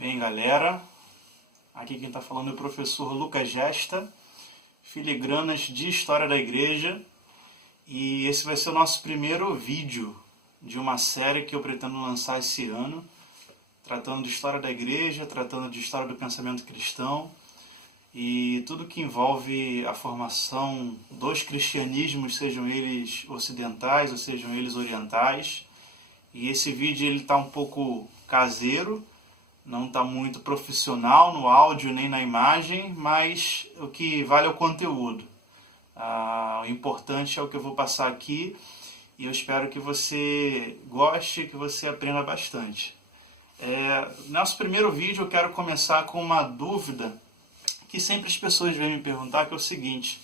Bem, galera, aqui quem está falando é o professor Lucas Gesta, filigranas de História da Igreja, e esse vai ser o nosso primeiro vídeo de uma série que eu pretendo lançar esse ano, tratando de História da Igreja, tratando de História do Pensamento Cristão e tudo que envolve a formação dos cristianismos, sejam eles ocidentais ou sejam eles orientais. E esse vídeo ele está um pouco caseiro, não está muito profissional no áudio nem na imagem, mas o que vale é o conteúdo. O importante é o que eu vou passar aqui e eu espero que você goste, que você aprenda bastante. Nosso primeiro vídeo eu quero começar com uma dúvida que sempre as pessoas vêm me perguntar, que é o seguinte: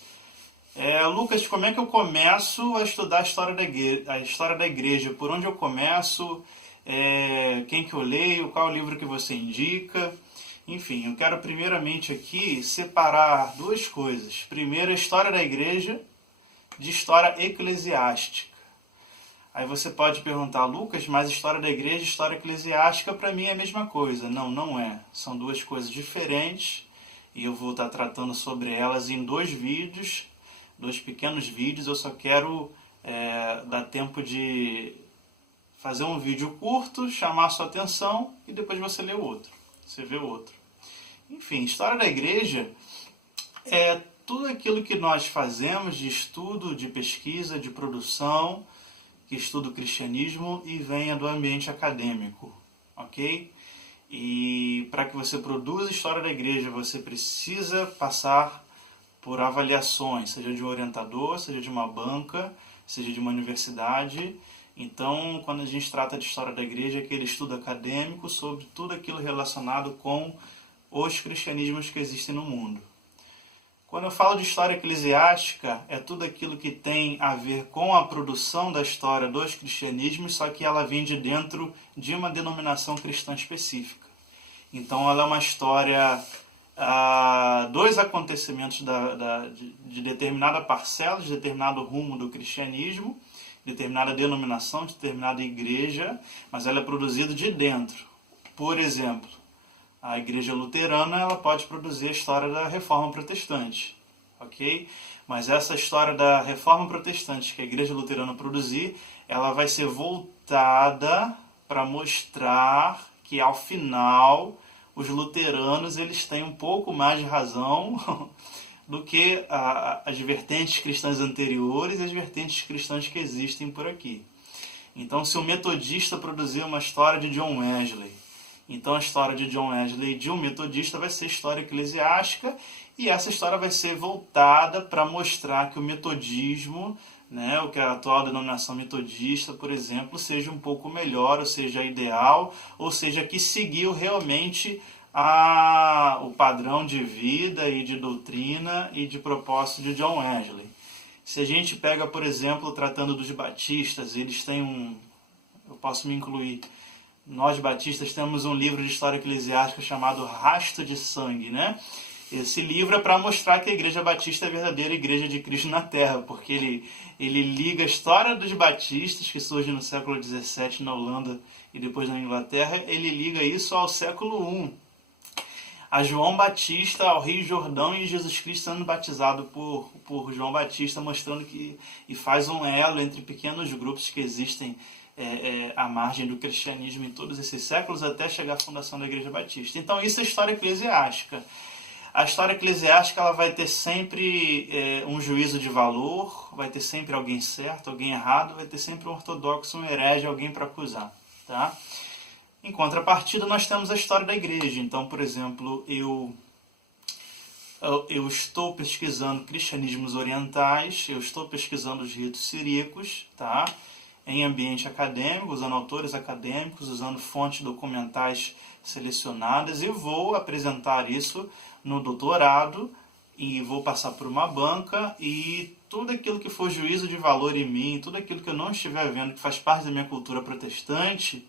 Lucas, como é que eu começo a estudar a história da igreja? Por onde eu começo? Quem que eu leio? Qual é o livro que você indica? Enfim, eu quero primeiramente aqui separar duas coisas. Primeiro, a história da igreja de história eclesiástica. Aí você pode perguntar: Lucas, mas história da igreja e história eclesiástica para mim é a mesma coisa. Não, não é. São duas coisas diferentes e eu vou estar tratando sobre elas em dois pequenos vídeos. Eu só quero dar tempo de fazer um vídeo curto, chamar a sua atenção e depois você lê o outro. Você vê o outro. Enfim, história da igreja é tudo aquilo que nós fazemos de estudo, de pesquisa, de produção, que estuda o cristianismo e venha do ambiente acadêmico, ok? E para que você produza história da igreja, você precisa passar por avaliações, seja de um orientador, seja de uma banca, seja de uma universidade. Então, quando a gente trata de história da igreja, é aquele estudo acadêmico sobre tudo aquilo relacionado com os cristianismos que existem no mundo. Quando eu falo de história eclesiástica, é tudo aquilo que tem a ver com a produção da história dos cristianismos, só que ela vem de dentro de uma denominação cristã específica. Então, ela é uma história dos acontecimentos de determinada parcela, de determinado rumo do cristianismo, determinada denominação, de determinada igreja, mas ela é produzida de dentro. Por exemplo, a igreja luterana ela pode produzir a história da reforma protestante, ok? Mas essa história da reforma protestante que a igreja luterana produzir, ela vai ser voltada para mostrar que ao final os luteranos eles têm um pouco mais de razão do que as vertentes cristãs anteriores e as vertentes cristãs que existem por aqui. Então, se um metodista produzir uma história de John Wesley, então a história de John Wesley de um metodista vai ser história eclesiástica, e essa história vai ser voltada para mostrar que o metodismo, o que é a atual denominação metodista, por exemplo, seja um pouco melhor, ou seja, ideal, ou seja, que seguiu realmente o padrão de vida e de doutrina e de propósito de John Wesley. Se a gente pega, por exemplo, tratando dos batistas, eles têm eu posso me incluir, nós batistas temos um livro de história eclesiástica chamado Rastro de Sangue, Esse livro é para mostrar que a Igreja Batista é a verdadeira Igreja de Cristo na Terra, porque ele liga a história dos batistas, que surge no século XVII na Holanda e depois na Inglaterra, ele liga isso ao século I, a João Batista, ao Rio Jordão e Jesus Cristo sendo batizado por João Batista, mostrando que e faz um elo entre pequenos grupos que existem à margem do cristianismo em todos esses séculos até chegar à fundação da Igreja Batista. Então isso é história eclesiástica. A história eclesiástica ela vai ter sempre um juízo de valor, vai ter sempre alguém certo, alguém errado, vai ter sempre um ortodoxo, um herege, alguém para acusar. Tá? Em contrapartida, nós temos a história da igreja. Então, por exemplo, eu estou pesquisando cristianismos orientais, eu estou pesquisando os ritos siríacos, tá? Em ambiente acadêmico, usando autores acadêmicos, usando fontes documentais selecionadas, e vou apresentar isso no doutorado, e vou passar por uma banca, e tudo aquilo que for juízo de valor em mim, tudo aquilo que eu não estiver vendo que faz parte da minha cultura protestante,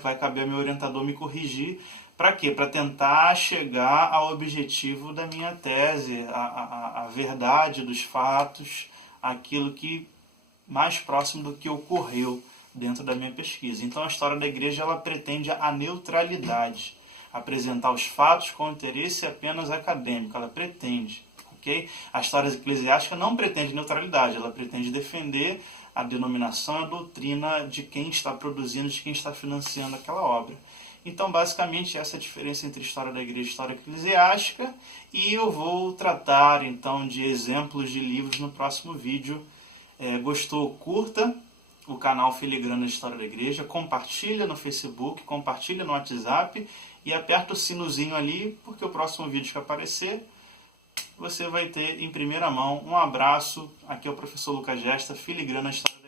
vai caber ao meu orientador me corrigir. Para quê? Para tentar chegar ao objetivo da minha tese, a verdade dos fatos, aquilo que mais próximo do que ocorreu dentro da minha pesquisa. Então a história da igreja ela pretende a neutralidade. apresentar os fatos com interesse apenas acadêmico, ela pretende. Okay? A história eclesiástica não pretende neutralidade, ela pretende defender a denominação, a doutrina de quem está produzindo, de quem está financiando aquela obra. Então, basicamente, essa é a diferença entre história da igreja e história eclesiástica, e eu vou tratar, então, de exemplos de livros no próximo vídeo. Gostou? Curta o canal Filigrana de História da Igreja, compartilha no Facebook, compartilha no WhatsApp e aperta o sinozinho ali, porque o próximo vídeo que aparecer, você vai ter em primeira mão. Um abraço, aqui é o professor Lucas Gesta, Filigrana de História da Igreja.